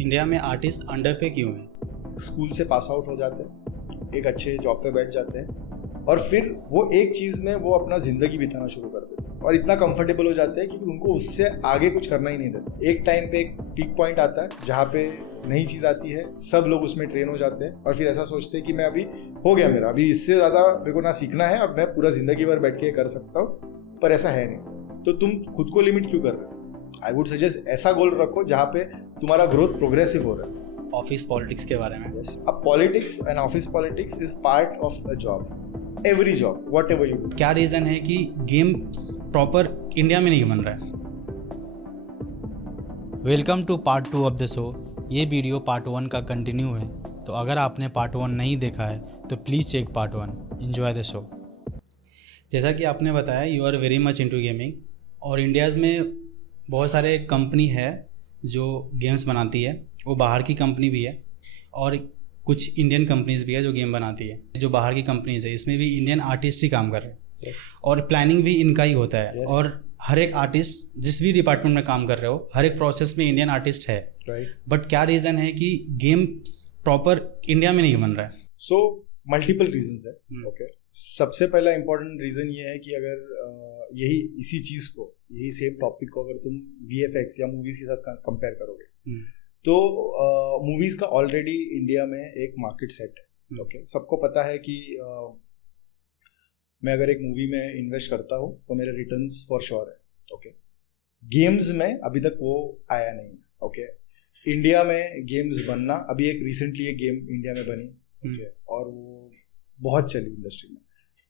India में artist under पे क्यों हैं? स्कूल से पास आउट हो जाते हैं, एक अच्छे जॉब पे बैठ जाते हैं और फिर वो एक चीज़ में वो अपना ज़िंदगी बिताना शुरू कर देते हैं और इतना कंफर्टेबल हो जाते हैं कि फिर उनको उससे आगे कुछ करना ही नहीं रहता। एक टाइम पे एक पीक पॉइंट आता है जहाँ पे नई चीज़ आती है, सब लोग उसमें ट्रेन हो जाते हैं और फिर ऐसा सोचते हैं कि मैं अभी हो गया मेरा, अभी इससे ज़्यादा मेरे को ना सीखना है, अब मैं पूरा ज़िंदगी भर बैठ के कर सकता हूँ। पर ऐसा है नहीं, तो तुम खुद को लिमिट क्यों कर रहे हो? आई वुड सजेस्ट ऐसा गोल रखो जहाँ पे तुम्हारा ग्रोथ प्रोग्रेसिव हो रहा है। ऑफिस पॉलिटिक्स के बारे में। अब politics and office politics is part of a job, every job, what ever you do. क्या रीज़न है कि गेम्स प्रॉपर इंडिया में नहीं बन रहा है? Welcome to part 2 of the show. ये वीडियो पार्ट 1 का कंटिन्यू है, तो अगर आपने पार्ट 1 नहीं देखा है तो please check part 1। Enjoy the show. जैसा कि आपने बताया, you are very much into gaming और इंडियाज़ में बहुत सारे कंपनी है जो गेम्स बनाती है। वो बाहर की कंपनी भी है और कुछ इंडियन कंपनीज भी है जो गेम बनाती है। जो बाहर की कंपनीज है इसमें भी इंडियन आर्टिस्ट ही काम कर रहे हैं। और प्लानिंग भी इनका ही होता है। और हर एक आर्टिस्ट जिस भी डिपार्टमेंट में काम कर रहे हो, हर एक प्रोसेस में इंडियन आर्टिस्ट है। बट क्या रीज़न है कि गेम्स प्रॉपर इंडिया में नहीं बन रहा है? सो मल्टीपल रीजंस है। ओके, सबसे पहला इंपॉर्टेंट रीज़न ये है कि अगर इसी चीज़ को, यही सेम टॉपिक को अगर तुम VFX या मूवीज़ के साथ कंपेयर करोगे तो मूवीज़ का ऑलरेडी इंडिया में एक मार्केट सेट है। ओके, सबको पता है कि मैं अगर एक मूवी में इन्वेस्ट करता हूँ तो मेरे रिटर्न्स फॉर श्योर है। ओके, गेम्स में अभी तक वो आया नहीं है। ओके, इंडिया में गेम्स बनना, अभी एक रिसेंटली एक गेम इंडिया में बनी। ओके, और वो बहुत चली इंडस्ट्री में,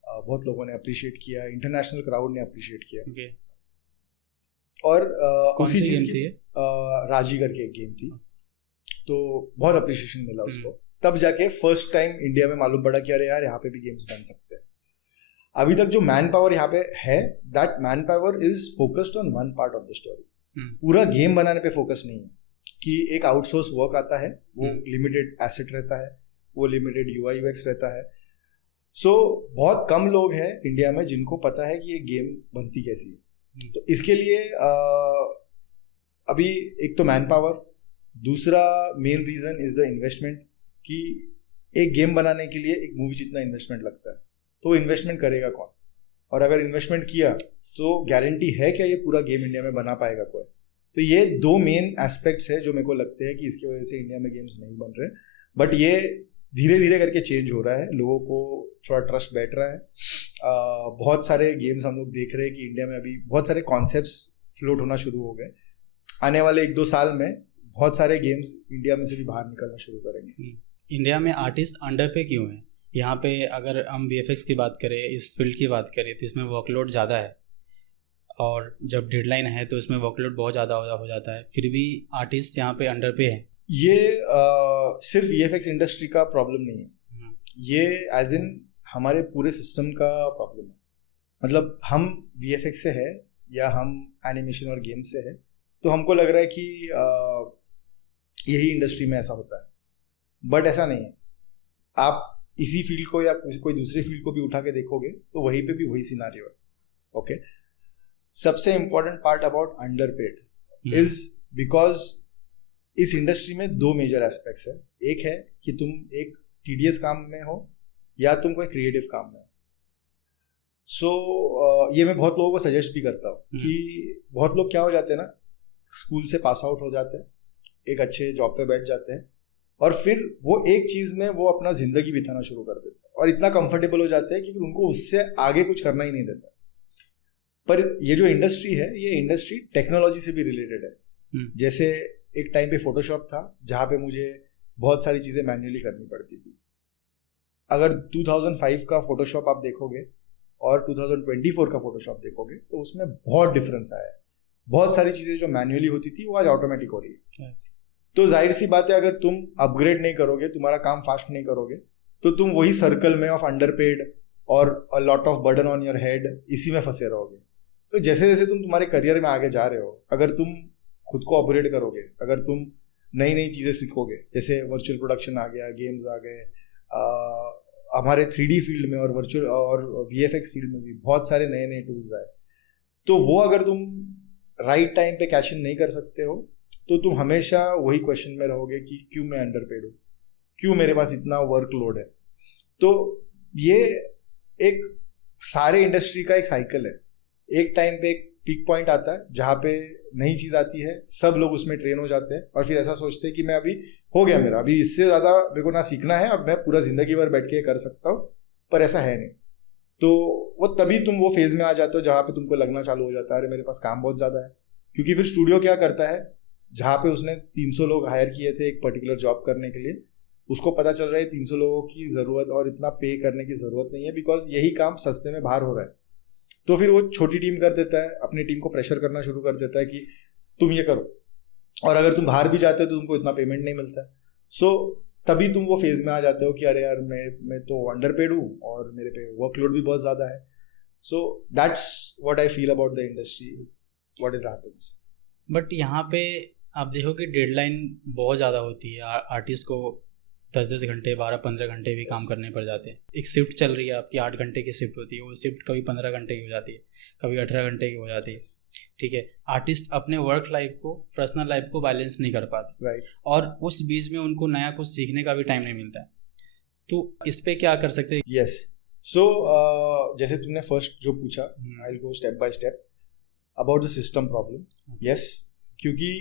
बहुत लोगों ने अप्रिशिएट किया, इंटरनेशनल क्राउड ने अप्रिशिएट किया। और उसी चीज़ की राजी करके एक गेम थी, तो बहुत अप्रिशिएशन मिला उसको। तब जाके फर्स्ट टाइम इंडिया में मालूम पड़ा कि अरे यार, यहाँ पे भी गेम्स बन सकते हैं। अभी तक जो मैन पावर यहाँ पे है, that man power is focused on one part of the story. पूरा गेम बनाने पे फोकस नहीं है कि एक आउटसोर्स वर्क आता है, वो लिमिटेड एसेट रहता है, वो लिमिटेड UI UX रहता है। सो बहुत कम लोग हैं इंडिया में जिनको पता है कि ये गेम बनती कैसी है। तो इसके लिए अभी एक तो मैन पावर, दूसरा main reason is the investment, कि एक गेम बनाने के लिए एक मूवी जितना इन्वेस्टमेंट लगता है, तो इन्वेस्टमेंट करेगा कौन? और अगर इन्वेस्टमेंट किया तो गारंटी है क्या ये पूरा गेम इंडिया में बना पाएगा कोई? तो ये दो मेन एस्पेक्ट्स है जो मेरे को लगते हैं कि इसकी वजह से इंडिया में गेम्स नहीं बन रहे। बट ये धीरे धीरे करके चेंज हो रहा है, लोगों को थोड़ा ट्रस्ट बैठ रहा है। बहुत सारे गेम्स हम लोग देख रहे हैं कि इंडिया में अभी बहुत सारे कॉन्सेप्ट्स फ्लोट होना शुरू हो गए। आने वाले 1-2 साल में बहुत सारे गेम्स इंडिया में से भी बाहर निकलना शुरू करेंगे। इंडिया में आर्टिस्ट अंडर पे क्यों है? यहाँ पे अगर हम VFX की बात करें, इस फील्ड की बात करें, तो इसमें वर्कलोड ज़्यादा है और जब डेडलाइन है तो इसमें वर्कलोड बहुत ज़्यादा हो जाता है, फिर भी आर्टिस्ट यहाँ पे अंडर पे है। ये सिर्फ VFX इंडस्ट्री का प्रॉब्लम नहीं है, ये एज इन हमारे पूरे सिस्टम का प्रॉब्लम है। मतलब हम VFX से है या हम एनिमेशन और गेम से है, तो हमको लग रहा है कि यही इंडस्ट्री में ऐसा होता है, बट ऐसा नहीं है। आप इसी फील्ड को या कोई दूसरी फील्ड को भी उठा के देखोगे तो वहीं पे भी वही सिनारियो है। ओके, सबसे important part about underpaid is because इस इंडस्ट्री में 2 मेजर एस्पेक्ट्स है। एक है कि तुम एक tedious काम में हो या तुम कोई क्रिएटिव काम में हो। सो ये मैं बहुत लोगों को सजेस्ट भी करता हूँ कि बहुत लोग क्या हो जाते हैं ना, स्कूल से पास आउट हो जाते हैं, एक अच्छे जॉब पे बैठ जाते हैं और फिर वो एक चीज़ में वो अपना ज़िंदगी बिताना शुरू कर देते हैं और इतना कंफर्टेबल हो जाते हैं कि फिर उनको उससे आगे कुछ करना ही नहीं रहता। पर ये जो इंडस्ट्री है, ये इंडस्ट्री टेक्नोलॉजी से भी रिलेटेड है। जैसे एक टाइम पे फोटोशॉप था जहाँ पे मुझे बहुत सारी चीज़ें मैन्युअली करनी पड़ती थी। अगर 2005 का फोटोशॉप आप देखोगे और 2024 का फोटोशॉप देखोगे तो उसमें बहुत डिफरेंस आया है। बहुत सारी चीज़ें जो मैन्युअली होती थी वो आज ऑटोमेटिक हो रही है। तो जाहिर सी बात है, अगर तुम अपग्रेड नहीं करोगे, तुम्हारा काम फास्ट नहीं करोगे, तो तुम वही सर्कल में ऑफ अंडरपेड और a lot of burden on your head, इसी में फंसे रहोगे। तो जैसे जैसे तुम तुम्हारे करियर में आगे जा रहे हो, अगर तुम खुद को अपग्रेड करोगे, अगर तुम नई नई चीज़ें सीखोगे, जैसे वर्चुअल प्रोडक्शन आ गया, गेम्स आ गए, हमारे 3D फील्ड में और वर्चुअल और VFX फील्ड में भी बहुत सारे नए नए टूल्स आए, तो वो अगर तुम राइट टाइम पे कैश इन नहीं कर सकते हो तो तुम हमेशा वही क्वेश्चन में रहोगे कि क्यों मैं अंडरपेड हूँ, क्यों मेरे पास इतना वर्कलोड है। तो ये एक सारे इंडस्ट्री का एक साइकिल है। एक टाइम पे एक पीक पॉइंट आता है जहाँ पे नई चीज़ आती है, सब लोग उसमें ट्रेन हो जाते हैं और फिर ऐसा सोचते हैं कि मैं अभी हो गया मेरा, अभी इससे ज़्यादा मेरे को ना सीखना है, अब मैं पूरा ज़िंदगी भर बैठ के कर सकता हूँ। पर ऐसा है नहीं। तो वो तभी तुम वो फेज़ में आ जाते हो जहाँ पे तुमको लगना चालू हो जाता है अरे मेरे पास काम बहुत ज़्यादा है। क्योंकि फिर स्टूडियो क्या करता है, जहाँ पे उसने 300 लोग हायर किए थे एक पर्टिकुलर जॉब करने के लिए, उसको पता चल रहा है 300 लोगों की ज़रूरत और इतना पे करने की ज़रूरत नहीं है, बिकॉज यही काम सस्ते में बाहर हो रहा है। तो फिर वो छोटी टीम कर देता है, अपनी टीम को प्रेशर करना शुरू कर देता है कि तुम ये करो, और अगर तुम बाहर भी जाते हो तो तुमको इतना पेमेंट नहीं मिलता है। सो तभी तुम वो फेज में आ जाते हो कि अरे यार मैं तो अंडरपेड हूँ और मेरे पे वर्कलोड भी बहुत ज़्यादा है। So that's what I feel about the industry, what it happens. But यहाँ पे आप देखो कि डेडलाइन बहुत ज़्यादा होती है, आर्टिस्ट को 10-10 घंटे 12-15 घंटे भी काम करने पड़ जाते हैं। एक शिफ्ट चल रही है आपकी 8 घंटे की शिफ्ट होती है, वो शिफ्ट कभी 15 घंटे की हो जाती है, कभी 18 घंटे की हो जाती है। ठीक है, आर्टिस्ट अपने वर्क लाइफ को पर्सनल लाइफ को बैलेंस नहीं कर पाते, राइट। और उस बीच में उनको नया कुछ सीखने का भी टाइम नहीं मिलता है। तो इस पे क्या कर सकते हैं? यस, सो जैसे तुमने फर्स्ट जो पूछा, I will go step by step about the system problem. Yes, क्योंकि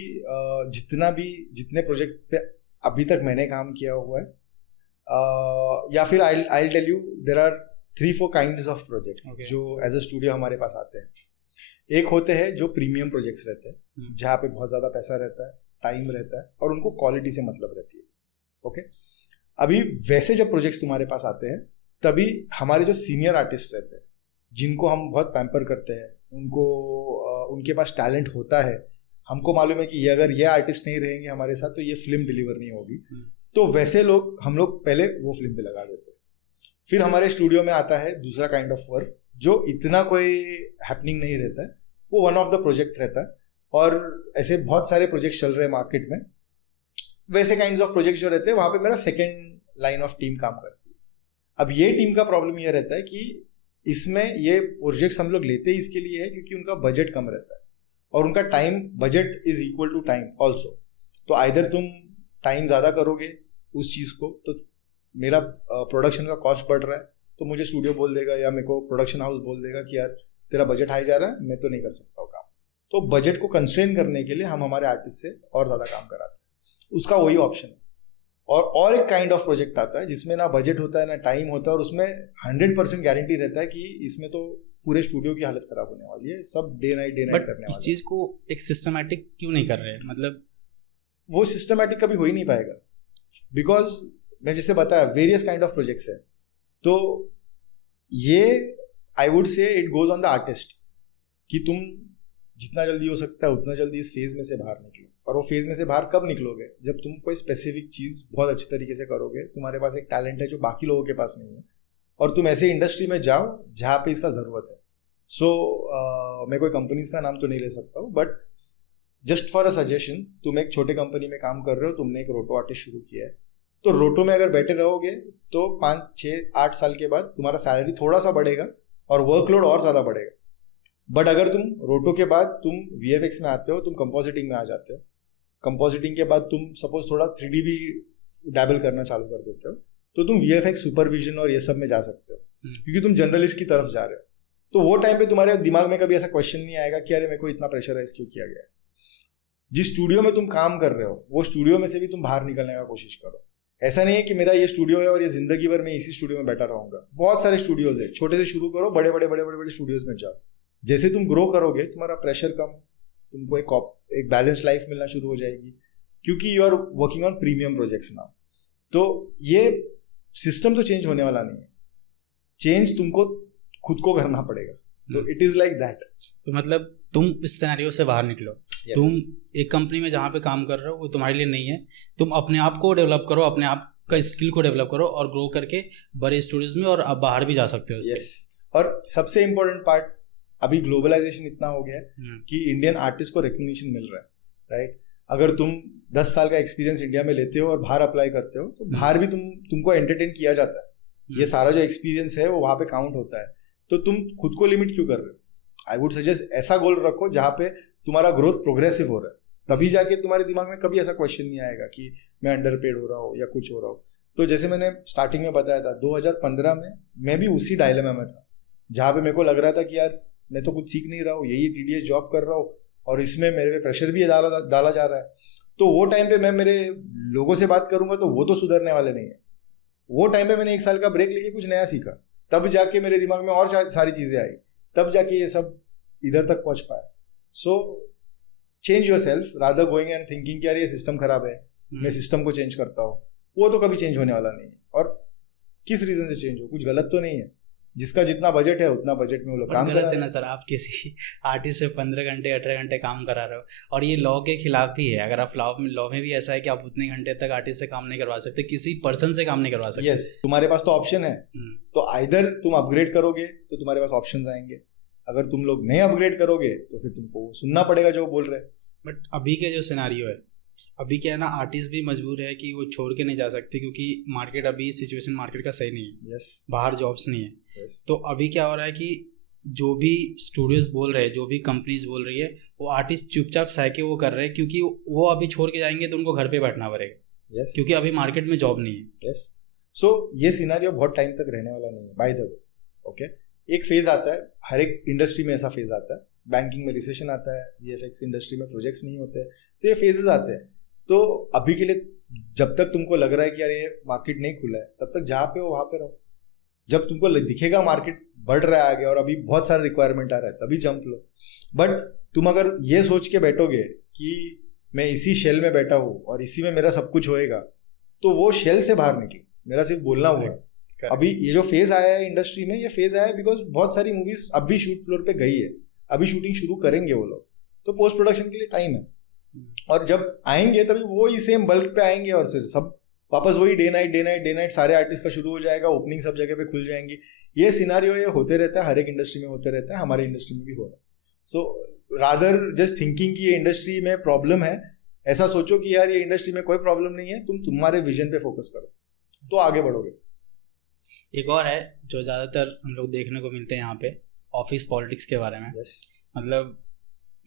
जितने प्रोजेक्ट पे अभी तक मैंने काम किया हुआ है, या फिर I tell you there are 3-4 kinds of project जो एज अ स्टूडियो हमारे पास आते हैं। एक होते हैं जो प्रीमियम प्रोजेक्ट्स रहते हैं, जहाँ पे बहुत ज़्यादा पैसा रहता है, टाइम रहता है और उनको क्वालिटी से मतलब रहती है। ओके, अभी वैसे जब प्रोजेक्ट्स तुम्हारे पास आते हैं तभी हमारे जो सीनियर आर्टिस्ट रहते हैं, जिनको हम बहुत पैम्पर करते हैं, उनके पास टैलेंट होता है, हमको मालूम है कि अगर ये आर्टिस्ट नहीं रहेंगे हमारे साथ तो ये फिल्म डिलीवर नहीं होगी, तो वैसे हम लोग पहले वो फिल्म पे लगा देते हैं। फिर हमारे स्टूडियो में आता है दूसरा काइंड ऑफ वर्क जो इतना कोई हैपनिंग नहीं रहता है, वो वन ऑफ द प्रोजेक्ट रहता है। और ऐसे बहुत सारे प्रोजेक्ट चल रहे हैं मार्केट में, वैसे काइंड्स ऑफ प्रोजेक्ट जो रहते हैं वहाँ पे मेरा सेकेंड लाइन ऑफ टीम काम करती है। अब ये टीम का प्रॉब्लम ये रहता है कि इसमें ये प्रोजेक्ट्स हम लोग लेते ही इसके लिए है क्योंकि उनका बजट कम रहता है और उनका time budget is equal to time also. तो आइदर तुम टाइम ज़्यादा करोगे उस चीज़ को तो मेरा प्रोडक्शन का कॉस्ट बढ़ रहा है, तो मुझे स्टूडियो बोल देगा या मेरे को प्रोडक्शन हाउस बोल देगा कि यार तेरा बजट हाई जा रहा है, मैं तो नहीं कर सकता हूँ काम। तो बजट को कंस्ट्रेन करने के लिए हम हमारे आर्टिस्ट से और ज़्यादा काम कराते हैं, उसका वही ऑप्शन है। और एक काइंड ऑफ प्रोजेक्ट आता है जिसमें ना बजट होता है ना टाइम होता है, और उसमें 100% गारंटी रहता है कि इसमें तो पूरे स्टूडियो की हालत खराब होने वाली है, सब डे नाइट करने वाले। इस चीज़ को एक सिस्टमैटिक क्यों नहीं कर रहे? मतलब वो सिस्टमैटिक कभी हो ही नहीं पाएगा, बिकॉज मैं जैसे बताया वेरियस काइंड ऑफ प्रोजेक्ट्स है। तो ये I would say it goes on the artist कि तुम जितना जल्दी हो सकता है उतना जल्दी इस फेज में से बाहर निकलो। और वो फेज में से बाहर कब निकलोगे? जब तुम कोई स्पेसिफिक चीज़ बहुत अच्छे तरीके से करोगे, तुम्हारे पास एक टैलेंट है जो बाकी लोगों के पास नहीं है, और तुम ऐसे इंडस्ट्री में जाओ जहाँ पे इसका ज़रूरत है। सो मैं कोई कंपनीज का नाम तो नहीं ले सकता हूँ, but just for a suggestion, तुम एक छोटे कंपनी में काम कर रहे हो, तुमने एक रोटो आर्टिस्ट शुरू किया है, तो रोटो में अगर बैठे रहोगे तो 5, 6, 8 साल के बाद तुम्हारा सैलरी थोड़ा सा बढ़ेगा और वर्कलोड और ज़्यादा बढ़ेगा। बट अगर तुम रोटो के बाद तुम VFX में आते हो, तुम कंपोजिटिंग में आ जाते हो, कंपोजिटिंग के बाद तुम सपोज थोड़ा 3D भी डैबल करना चालू कर देते हो, तो तुम VFX सुपरविजन और ये सब में जा सकते हो, क्योंकि तुम जर्नलिस्ट की तरफ जा रहे हो। तो वो टाइम पे तुम्हारे दिमाग में कभी ऐसा क्वेश्चन नहीं आएगा कि अरे मेरे को इतना प्रेशराइज क्यों किया गया है। जिस स्टूडियो में तुम काम कर रहे हो वो स्टूडियो में से भी तुम बाहर निकलने का कोशिश करो। ऐसा नहीं है कि मेरा ये स्टूडियो है और ये जिंदगी भर मैं इसी स्टूडियो में बैठा रहूंगा। बहुत सारे स्टूडियोज है, छोटे से शुरू करो, बड़े बड़े स्टूडियोज में जाओ। जैसे तुम ग्रो करोगे तुम्हारा प्रेशर कम, तुमको एक बैलेंस लाइफ मिलना शुरू हो जाएगी, क्योंकि you are working on premium projects now. तो ये सिस्टम तो चेंज होने वाला नहीं है, चेंज तुमको खुद को करना पड़ेगा। तो इट इज लाइक दैट। तो मतलब तुम इस सिनेरियो से बाहर निकलो। yes. तुम एक कंपनी में जहाँ पे काम कर रहे हो वो तुम्हारे लिए नहीं है, तुम अपने आप को डेवलप करो, अपने आप का स्किल को डेवलप करो और ग्रो करके बड़े स्टूडियोज में और आप बाहर भी जा सकते हो। yes. और सबसे इम्पोर्टेंट पार्ट, अभी ग्लोबलाइजेशन इतना हो गया है कि इंडियन आर्टिस्ट को रिकग्निशन मिल रहा है, राइट। अगर तुम 10 साल का एक्सपीरियंस इंडिया में लेते हो और बाहर अप्लाई करते हो तो बाहर भी तुमको एंटरटेन किया जाता है। ये सारा जो एक्सपीरियंस है वो वहाँ पे काउंट होता है। तो तुम खुद को लिमिट क्यों कर रहे हो? आई वुड सजेस्ट ऐसा गोल रखो जहाँ पे तुम्हारा ग्रोथ प्रोग्रेसिव हो रहा है, तभी जाके तुम्हारे दिमाग में कभी ऐसा क्वेश्चन नहीं आएगा कि मैं अंडर पेड हो रहा हूँ या कुछ हो रहा हूँ। तो जैसे मैंने स्टार्टिंग में बताया था 2015 में मैं भी उसी डायलेमा में था, जहाँ पे मेरे को लग रहा था कि यार मैं तो कुछ सीख नहीं रहा हूँ, यही TDS जॉब कर रहा हूँ और इसमें मेरे पे प्रेशर भी डाला जा रहा है। तो वो टाइम पे मैं मेरे लोगों से बात करूंगा तो वो तो सुधरने वाले नहीं है। वो टाइम पे मैंने 1 साल का ब्रेक लेके कुछ नया सीखा, तब जाके मेरे दिमाग में और सारी चीज़ें आई, तब जाके ये सब इधर तक पहुंच पाया। So change your self rather going and thinking कि यार ये सिस्टम खराब है, मैं सिस्टम को चेंज करता हूँ, वो तो कभी चेंज होने वाला नहीं है। और किस रीज़न से चेंज हो, कुछ गलत तो नहीं है, जिसका जितना बजट है उतना बजट में वो लोग काम गलत करा है ना सर, आप किसी आर्टिस्ट से 15 घंटे 18 घंटे काम करा रहे हो, और ये लॉ के खिलाफ भी है। अगर आप लॉ में भी ऐसा है कि आप उतने घंटे तक आर्टिस्ट से काम नहीं करवा सकते, किसी पर्सन से काम नहीं करवा सकते। यस, तुम्हारे पास तो ऑप्शन है, तो आइदर तुम अपग्रेड करोगे तो तुम्हारे पास ऑप्शंस आएंगे, अगर तुम लोग नहीं अपग्रेड करोगे तो फिर तुमको सुनना पड़ेगा जो वो बोल रहे हैं। बट अभी के जो सिनेरियो है, अभी क्या है ना, आर्टिस्ट भी मजबूर है कि वो छोड़ के नहीं जा सकते, क्योंकि मार्केट अभी सिचुएशन मार्केट का सही नहीं है। यस, बाहर जॉब्स नहीं है। यस, तो अभी क्या हो रहा है कि जो भी स्टूडियोज बोल रहे हैं, जो भी कंपनीज बोल रही है, वो आर्टिस्ट चुपचाप सह के वो कर रहे हैं, क्योंकि वो अभी छोड़ के जाएंगे तो उनको घर पे बैठना पड़ेगा। यस, क्योंकि अभी मार्केट में जॉब नहीं है। यस। सो ये सिनेरियो बहुत टाइम तक रहने वाला नहीं है, बाय द वे। ओके, एक फेज आता है, हर एक इंडस्ट्री में ऐसा फेज आता है। बैंकिंग में रिसेशन आता है, VFX इंडस्ट्री में प्रोजेक्ट्स नहीं होते, तो ये फेजेस आते हैं। तो अभी के लिए जब तक तुमको लग रहा है कि यार ये मार्केट नहीं खुला है, तब तक जहाँ पे हो वहाँ पे रहो। जब तुमको दिखेगा मार्केट बढ़ रहा है आगे और अभी बहुत सारा रिक्वायरमेंट आ रहा है, तभी जंप लो। बट तुम अगर ये सोच के बैठोगे कि मैं इसी शेल में बैठा हूँ और इसी में मेरा सब कुछ होएगा, तो वो शेल से बाहर निकलो। मेरा सिर्फ बोलना हुआ है। अभी ये जो फेज आया है इंडस्ट्री में, ये फेज आया है बिकॉज बहुत सारी मूवीज अब भी शूट फ्लोर पे गई है, अभी शूटिंग शुरू करेंगे वो लोग, तो पोस्ट प्रोडक्शन के लिए टाइम है। और जब आएंगे तभी वो ही सेम बल्क पे आएंगे और फिर सब वापस वही डे नाइट सारे आर्टिस्ट का शुरू हो जाएगा, ओपनिंग सब जगह पे खुल जाएंगी। ये सिनारियो ये होते रहता है, हर एक इंडस्ट्री में होते रहता है, हमारे इंडस्ट्री में भी हो रहा है। सो रादर जस्ट थिंकिंग कि ये इंडस्ट्री में प्रॉब्लम है, ऐसा सोचो कि यार ये इंडस्ट्री में कोई प्रॉब्लम नहीं है, तुम तुम्हारे विजन पे फोकस करो तो आगे बढ़ोगे। एक और है जो ज़्यादातर हम लोग देखने को मिलते हैं यहाँ पे, ऑफिस पॉलिटिक्स के बारे में। yes. मतलब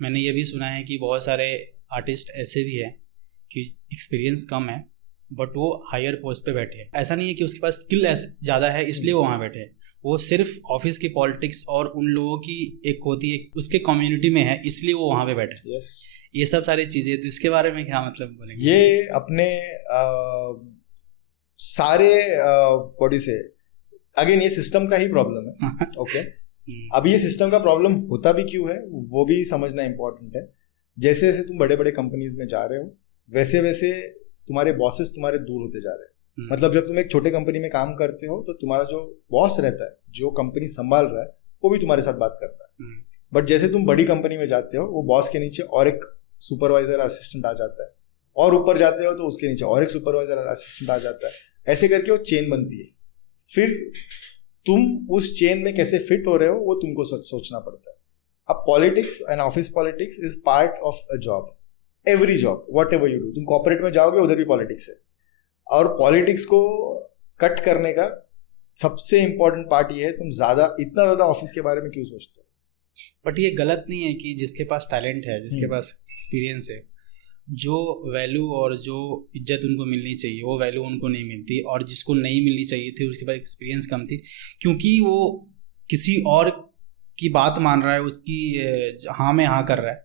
मैंने ये भी सुना है कि बहुत सारे आर्टिस्ट ऐसे भी हैं कि एक्सपीरियंस कम है बट वो हायर पोस्ट पे बैठे हैं। ऐसा नहीं है कि उसके पास स्किल ज़्यादा है इसलिए वो वहाँ बैठे हैं, वो सिर्फ ऑफिस की पॉलिटिक्स और उन लोगों की एक होती है उसके कम्युनिटी में है इसलिए वो वहाँ पे बैठे हैं। yes. ये सब सारी चीज़ें, तो इसके बारे में क्या मतलब बोलेंगे? ये अपने सारे बॉडी से अगेन ये सिस्टम का ही प्रॉब्लम है। ओके, अभी ये सिस्टम का प्रॉब्लम होता भी क्यों है वो भी समझना इंपॉर्टेंट है। जैसे जैसे तुम बड़े बड़े कंपनीज में जा रहे हो वैसे वैसे तुम्हारे बॉसेस तुम्हारे दूर होते जा रहे हैं। मतलब जब तुम एक छोटे कंपनी में काम करते हो तो तुम्हारा जो बॉस रहता है, जो कंपनी संभाल रहा है, वो भी तुम्हारे साथ बात करता है। बट जैसे तुम बड़ी कंपनी में जाते हो, वो बॉस के नीचे और एक सुपरवाइजर असिस्टेंट आ जाता है, और ऊपर जाते हो तो उसके नीचे और एक सुपरवाइजर असिस्टेंट आ जाता है। ऐसे करके वो चेन बनती है। फिर तुम उस चेन में कैसे फिट हो रहे हो वो तुमको सोचना पड़ता है। अब politics and office politics is part of a job, every job, what ever you do. तुम कॉर्पोरेट में जाओगे उधर भी पॉलिटिक्स है, और पॉलिटिक्स को कट करने का सबसे इंपॉर्टेंट पार्ट ये है, तुम इतना ज़्यादा ऑफिस के बारे में क्यों सोचते हो। बट ये गलत नहीं है कि जिसके पास टैलेंट है, जिसके पास एक्सपीरियंस है, जो वैल्यू और जो इज्जत उनको मिलनी चाहिए वो वैल्यू उनको नहीं मिलती, और जिसको नहीं मिलनी चाहिए थी उसके पास एक्सपीरियंस कम थी, क्योंकि वो किसी और की बात मान रहा है, उसकी हाँ में हाँ कर रहा है,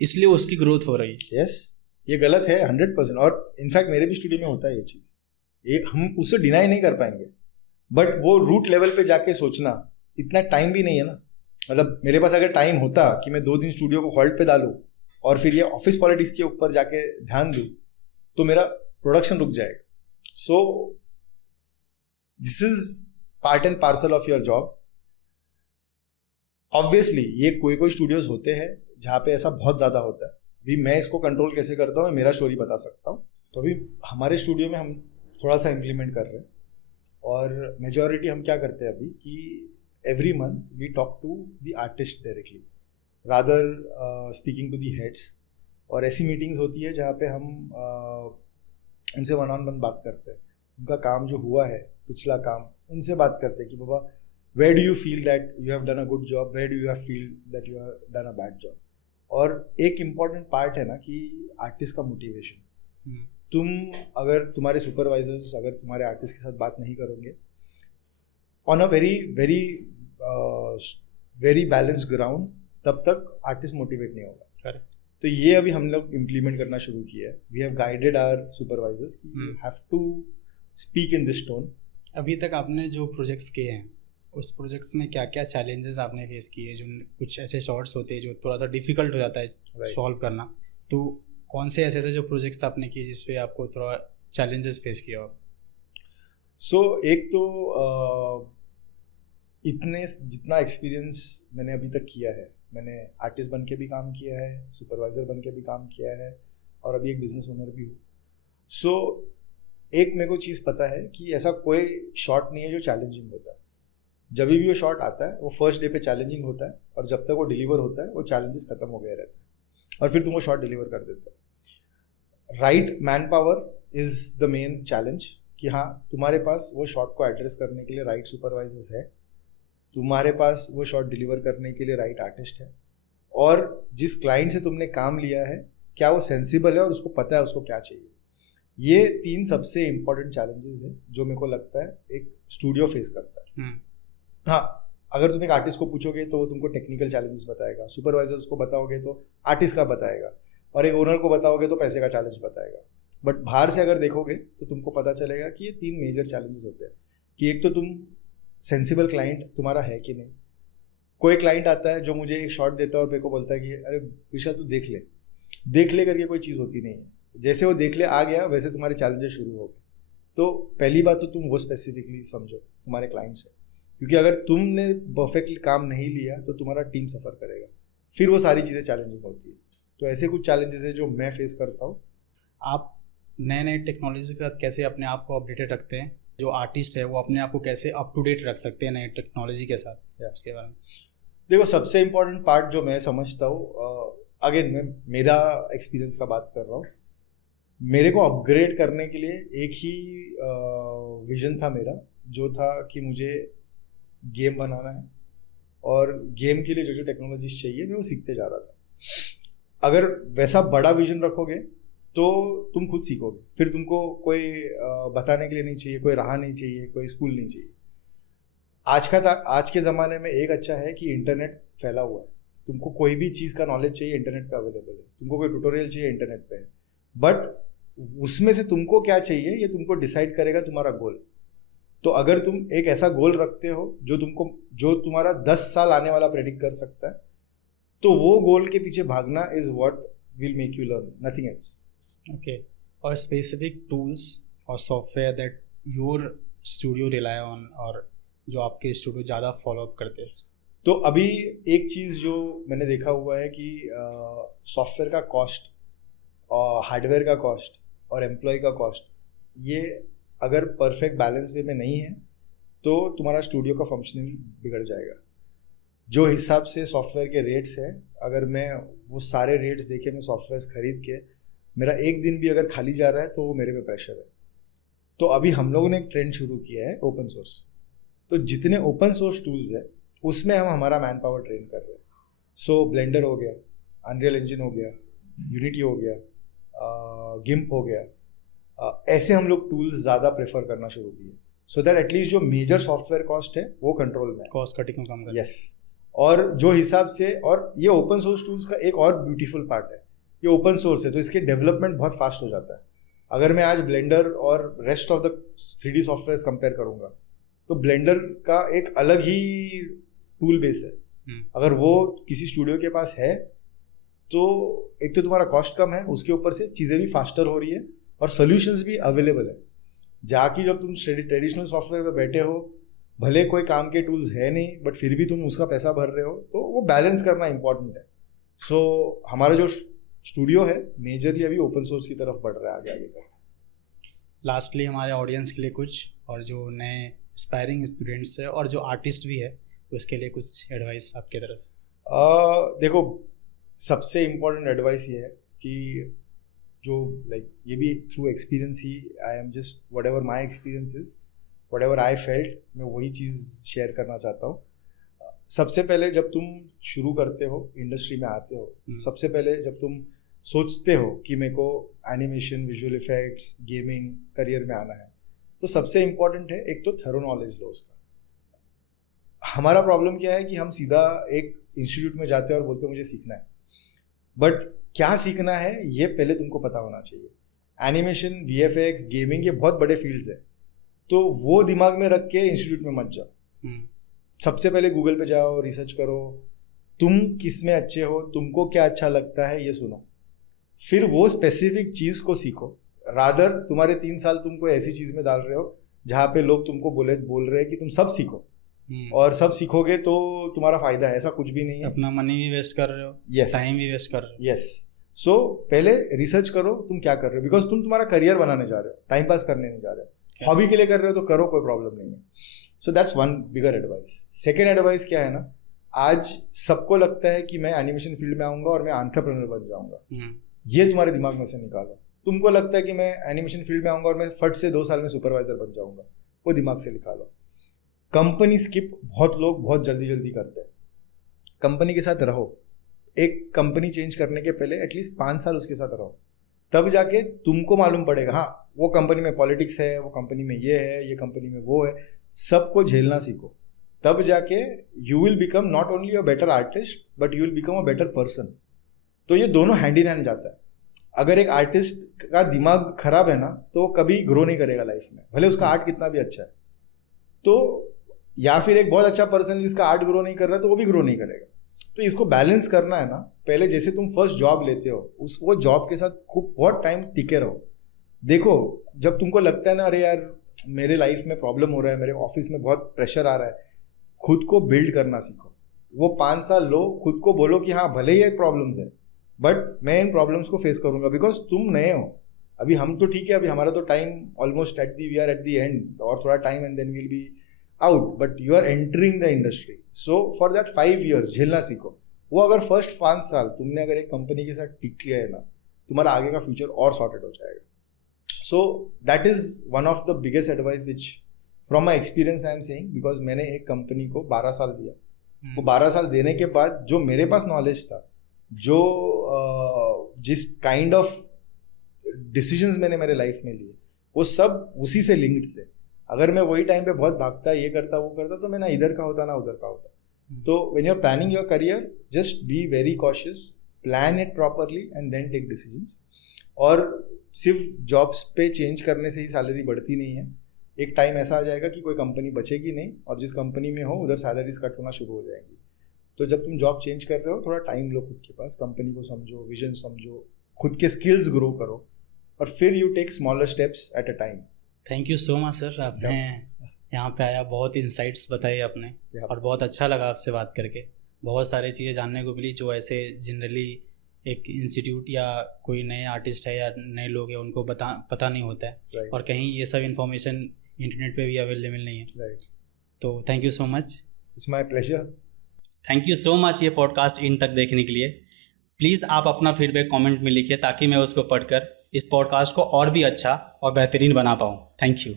इसलिए उसकी ग्रोथ हो रही है। यस, ये गलत है 100%। और इनफैक्ट मेरे भी स्टूडियो में होता है ये चीज़, ये हम उससे डिनाई नहीं कर पाएंगे। बट वो रूट लेवल पे जाके सोचना, इतना टाइम भी नहीं है ना। मतलब मेरे पास अगर टाइम होता कि मैं 2 दिन स्टूडियो को हॉल्ट पे डालूं और फिर ये ऑफिस पॉलिटिक्स के ऊपर जाके ध्यान दूं, तो मेरा प्रोडक्शन रुक जाएगा। So this is part and parcel of your job. Obviously ये कोई स्टूडियोज होते हैं जहाँ पे ऐसा बहुत ज़्यादा होता है। अभी मैं इसको कंट्रोल कैसे करता हूँ, मैं मेरा स्टोरी बता सकता हूँ। तो अभी हमारे स्टूडियो में हम थोड़ा सा इम्प्लीमेंट कर रहे हैं, और मेजॉरिटी हम क्या करते हैं अभी कि every month we talk to the artist directly rather speaking to the heads. और ऐसी मीटिंग्स होती है जहाँ पे हम उनसे 1-on-1 बात करते हैं, उनका काम जो हुआ है, पिछला काम, उनसे बात करते हैं कि बाबा where do you feel that you have done a good job, where do you have feel that you have done a bad job। और एक इम्पॉर्टेंट पार्ट है ना कि आर्टिस्ट का मोटिवेशन। तुम अगर तुम्हारे सुपरवाइजर्स अगर तुम्हारे आर्टिस्ट के साथ बात नहीं करोगे on a very very very balanced ground, तब तक आर्टिस्ट मोटिवेट नहीं होगा। करेक्ट। तो ये अभी हम लोग इम्प्लीमेंट करना शुरू किया है। We have guided our supervisors कि you have to speak in this tone. अभी तक आपने जो प्रोजेक्ट्स किए हैं उस प्रोजेक्ट्स में क्या क्या चैलेंजेस आपने फेस किए? जो कुछ ऐसे शॉर्ट्स होते हैं जो थोड़ा सा डिफिकल्ट हो जाता है सॉल्व करना, तो कौन से ऐसे जो प्रोजेक्ट्स आपने किए जिस पे आपको थोड़ा चैलेंजेस फेस किया हो? सो एक तो इतने जितना एक्सपीरियंस मैंने अभी तक किया है, मैंने आर्टिस्ट बन के भी काम किया है, सुपरवाइज़र बन के भी काम किया है और अभी एक बिजनेस ओनर भी हूँ। सो एक मेरे को चीज़ पता है कि ऐसा कोई शॉट नहीं है जो चैलेंजिंग होता है। जब भी वो शॉट आता है वो फर्स्ट डे पे चैलेंजिंग होता है और जब तक वो डिलीवर होता है वो चैलेंजेस खत्म हो गए रहते हैं और फिर तुम वो शॉट डिलीवर कर देते हो। Right man power is the main challenge कि हाँ तुम्हारे पास वो शॉट को एड्रेस करने के लिए राइट सुपरवाइजर्स है, तुम्हारे पास वो शॉट डिलीवर करने के लिए राइट आर्टिस्ट है, और जिस क्लाइंट से तुमने काम लिया है क्या वो सेंसिबल है और उसको पता है उसको क्या चाहिए। ये 3 सबसे इम्पोर्टेंट चैलेंजेस है जो मेरे को लगता है एक स्टूडियो फेस करता है। हाँ, अगर तुम एक आर्टिस्ट को पूछोगे तो वो तुमको टेक्निकल चैलेंजेस बताएगा, सुपरवाइजर्स को बताओगे तो आर्टिस्ट का बताएगा, और एक ओनर को बताओगे तो पैसे का चैलेंज बताएगा। बट बाहर से अगर देखोगे तो तुमको पता चलेगा कि ये 3 मेजर चैलेंजेस होते हैं कि एक तो तुम सेंसिबल क्लाइंट तुम्हारा है कि नहीं। कोई क्लाइंट आता है जो मुझे एक शॉट देता है और मेरे को बोलता है कि अरे विशाल तू देख ले करके कोई चीज़ होती नहीं है। जैसे वो देख ले आ गया वैसे तुम्हारे चैलेंजेस शुरू हो गए। तो पहली बात तो तुम वो स्पेसिफिकली समझो तुम्हारे क्लाइंट से, क्योंकि अगर तुमने परफेक्टली काम नहीं लिया तो तुम्हारा टीम सफ़र करेगा, फिर वो सारी चीज़ें चैलेंजिंग होती है। तो ऐसे कुछ चैलेंजेस है जो मैं फेस करता हूँ। आप नए नए टेक्नोलॉजी के साथ कैसे अपने आप को अपडेटेड रखते हैं? जो आर्टिस्ट है वो अपने आप को कैसे अप टू डेट रख सकते हैं नए टेक्नोलॉजी के साथ, उसके बारे में? देखो सबसे इम्पोर्टेंट पार्ट जो मैं समझता हूँ, अगेन मैं मेरा एक्सपीरियंस का बात कर रहा हूँ, मेरे को अपग्रेड करने के लिए एक ही विजन था मेरा, जो था कि मुझे गेम बनाना है और गेम के लिए जो जो टेक्नोलॉजीज चाहिए मैं वो सीखते जा रहा था। अगर वैसा बड़ा विजन रखोगे तो तुम खुद सीखोगे, फिर तुमको कोई बताने के लिए नहीं चाहिए, कोई राह नहीं चाहिए, कोई स्कूल नहीं चाहिए। आज के ज़माने में एक अच्छा है कि इंटरनेट फैला हुआ है, तुमको कोई भी चीज़ का नॉलेज चाहिए इंटरनेट पे अवेलेबल है, तुमको कोई ट्यूटोरियल चाहिए इंटरनेट पे है। बट उसमें से तुमको क्या चाहिए ये तुमको डिसाइड करेगा तुम्हारा गोल। तो अगर तुम एक ऐसा गोल रखते हो जो तुम्हारा 10 साल आने वाला प्रेडिक्ट कर सकता है, तो वो गोल के पीछे भागना is what will make you learn, nothing else. Okay. और स्पेसिफिक टूल्स और software that your studio rely on और जो आपके स्टूडियो ज़्यादा फॉलोअप करते हैं? तो अभी एक चीज़ जो मैंने देखा हुआ है कि सॉफ्टवेयर का कॉस्ट और हार्डवेयर का कॉस्ट और एम्प्लॉय का कॉस्ट, ये अगर परफेक्ट बैलेंस वे में नहीं है तो तुम्हारा स्टूडियो का फंक्शनिंग बिगड़ जाएगा। जो हिसाब से सॉफ्टवेयर के रेट्स हैं, अगर मैं वो सारे रेट्स देके मैं सॉफ्टवेयर खरीद के मेरा एक दिन भी अगर खाली जा रहा है तो वो मेरे पे प्रेशर है। तो अभी हम लोगों ने एक ट्रेंड शुरू किया है ओपन सोर्स। तो जितने ओपन सोर्स टूल्स है उसमें हम हमारा मैन पावर ट्रेन कर रहे हैं। सो ब्लेंडर हो गया, अनरियल इंजन हो गया, यूनिटी हो गया, गिम्प हो गया, ऐसे हम लोग टूल्स ज़्यादा प्रेफर करना शुरू किए, सो दैट एटलीस्ट जो मेजर सॉफ्टवेयर कॉस्ट है वो कंट्रोल में, कॉस्ट कटिंग कम कर। यस। और जो हिसाब से, और ये ओपन सोर्स टूल्स का एक और ब्यूटीफुल पार्ट है, ये ओपन सोर्स है तो इसके डेवलपमेंट बहुत फास्ट हो जाता है। अगर मैं आज ब्लेंडर और rest of the 3D software compare करूँगा तो ब्लेंडर का एक अलग ही टूल बेस है। अगर वो किसी स्टूडियो के पास है तो एक तो तुम्हारा कॉस्ट कम है, उसके ऊपर से चीज़ें भी फास्टर हो रही है और सोल्यूशंस भी अवेलेबल है। जाकि जब तुम ट्रेडिशनल सॉफ्टवेयर पे बैठे हो, भले कोई काम के टूल्स है नहीं बट फिर भी तुम उसका पैसा भर रहे हो, तो वो बैलेंस करना इंपॉर्टेंट है। सो हमारा जो स्टूडियो है मेजरली अभी ओपन सोर्स की तरफ बढ़ रहा है आगे आगे कर। लास्टली हमारे ऑडियंस के लिए कुछ, और जो नए एस्पायरिंग स्टूडेंट्स है और जो आर्टिस्ट भी है, उसके लिए कुछ एडवाइस आपके तरफ से? देखो सबसे इम्पोर्टेंट एडवाइस ये है कि जो ये भी through experience he, I am just what ever my experience is, what ever I felt, मैं वही चीज़ शेयर करना चाहता हूँ। सबसे पहले जब तुम शुरू करते हो, इंडस्ट्री में आते हो, सबसे पहले जब तुम सोचते हो कि मेरे को animation, visual effects, gaming career में आना है, तो सबसे इम्पोर्टेंट है एक तो थरो नॉलेज लो उसका। हमारा प्रॉब्लम क्या है कि हम सीधा एक इंस्टीट्यूट में जाते हैं और बोलते हैं मुझे सीखना है, बट क्या सीखना है ये पहले तुमको पता होना चाहिए। एनिमेशन, वीएफएक्स, गेमिंग ये बहुत बड़े फील्ड्स है, तो वो दिमाग में रख के इंस्टीट्यूट में मत जाओ। सबसे पहले गूगल पे जाओ, रिसर्च करो, तुम किस में अच्छे हो, तुमको क्या अच्छा लगता है ये सुनो, फिर वो स्पेसिफिक चीज़ को सीखो। रादर तुम्हारे 3 साल तुमको ऐसी चीज़ में डाल रहे हो जहाँ पे लोग तुमको बोल रहे हैं कि तुम सब सीखो, और सब सीखोगे तो तुम्हारा फायदा है, ऐसा कुछ भी नहीं है। अपना मनी भी वेस्ट कर रहे हो, यस, टाइम भी वेस्ट कर रहे हो। यस, सो पहले रिसर्च करो तुम क्या कर रहे हो, बिकॉज तुम तुम्हारा करियर बनाने जा रहे हो, टाइम पास करने नहीं जा रहे हो। हॉबी के लिए कर रहे हो तो करो, कोई प्रॉब्लम नहीं है। So that's one bigger advice. Second advice क्या है ना, आज सबको लगता है कि मैं एनिमेशन फील्ड में आऊँगा और मैं एंटरप्रेन्योर बन जाऊँगा, ये तुम्हारे दिमाग में से निकालो। तुमको लगता है कि मैं एनिमेशन फील्ड में आऊँगा और मैं फट से 2 साल में सुपरवाइजर बन जाऊँगा, वो दिमाग से निकालो। कंपनी स्किप बहुत लोग बहुत जल्दी करते हैं। कंपनी के साथ रहो, एक कंपनी चेंज करने के पहले एटलीस्ट 5 साल उसके साथ रहो, तब जाके तुमको मालूम पड़ेगा हाँ वो कंपनी में पॉलिटिक्स है, वो कंपनी में ये है, ये कंपनी में वो है, सबको झेलना सीखो। तब जाके you will become not only a better artist but you will become a better person. तो ये दोनों हैंड इन हैंड जाता है। अगर एक आर्टिस्ट का दिमाग खराब है ना तो वो कभी ग्रो नहीं करेगा लाइफ में, भले उसका आर्ट कितना भी अच्छा है। तो या फिर एक बहुत अच्छा पर्सन जिसका आर्ट ग्रो नहीं कर रहा तो वो भी ग्रो नहीं करेगा। तो इसको बैलेंस करना है ना, पहले जैसे तुम फर्स्ट जॉब लेते हो वो जॉब के साथ खूब बहुत टाइम टिके रहो। देखो जब तुमको लगता है ना अरे यार मेरे लाइफ में प्रॉब्लम हो रहा है, मेरे ऑफिस में बहुत प्रेशर आ रहा है, खुद को बिल्ड करना सीखो। वो 5 साल लो, खुद को बोलो कि हाँ भले ही एक प्रॉब्लम्स है बट मैं इन प्रॉब्लम्स को फेस करूंगा, बिकॉज तुम नए हो। अभी हम तो ठीक है, अभी हमारा तो time almost we are at the end, और थोड़ा time and then will be out, but you are entering the industry. So for that 5 years झेलना सीखो। वो अगर फर्स्ट 5 साल तुमने अगर एक कंपनी के साथ टिक लिया है ना, तुम्हारा आगे का फ्यूचर और सॉर्टेड हो जाएगा। So that is one of the biggest advice which from my experience I am saying, because मैंने एक कंपनी को 12 साल दिया। वो 12 साल देने के बाद जो मेरे पास नॉलेज था, जो जिस काइंड ऑफ डिसीजंस मैंने मेरे लाइफ में लिए, वो सब उसी से लिंक्ड थे। अगर मैं वही टाइम पे बहुत भागता, ये करता वो करता, तो मैं ना इधर का होता ना उधर का होता। तो when you are planning your career, just be very cautious, plan it properly and then take decisions. और सिर्फ जॉब्स पे चेंज करने से ही सैलरी बढ़ती नहीं है। एक टाइम ऐसा आ जाएगा कि कोई कंपनी बचेगी नहीं, और जिस कंपनी में हो उधर सैलरीज कट होना शुरू हो जाएंगी। तो जब तुम जॉब चेंज कर रहे हो, थोड़ा टाइम लो खुद के पास, कंपनी को समझो, विजन समझो, खुद के स्किल्स ग्रो करो, और फिर you take smaller steps at a time. Thank you so much sir, आपने यहाँ पे आया, बहुत इंसाइट्स बताए आपने, और बहुत अच्छा लगा आपसे बात करके। बहुत सारी चीज़ें जानने को मिली जो ऐसे जनरली एक इंस्टीट्यूट या कोई नए आर्टिस्ट है या नए लोग हैं उनको पता नहीं होता है, और कहीं ये सब इन्फॉर्मेशन इंटरनेट पे भी अवेलेबल नहीं है। तो thank you so much. It's my pleasure. Thank you so much ये पॉडकास्ट इन तक देखने के लिए। प्लीज़ आप अपना फीडबैक कमेंट में लिखिए ताकि मैं उसको पढ़कर इस पॉडकास्ट को और भी अच्छा और बेहतरीन बना पाऊँ। Thank you.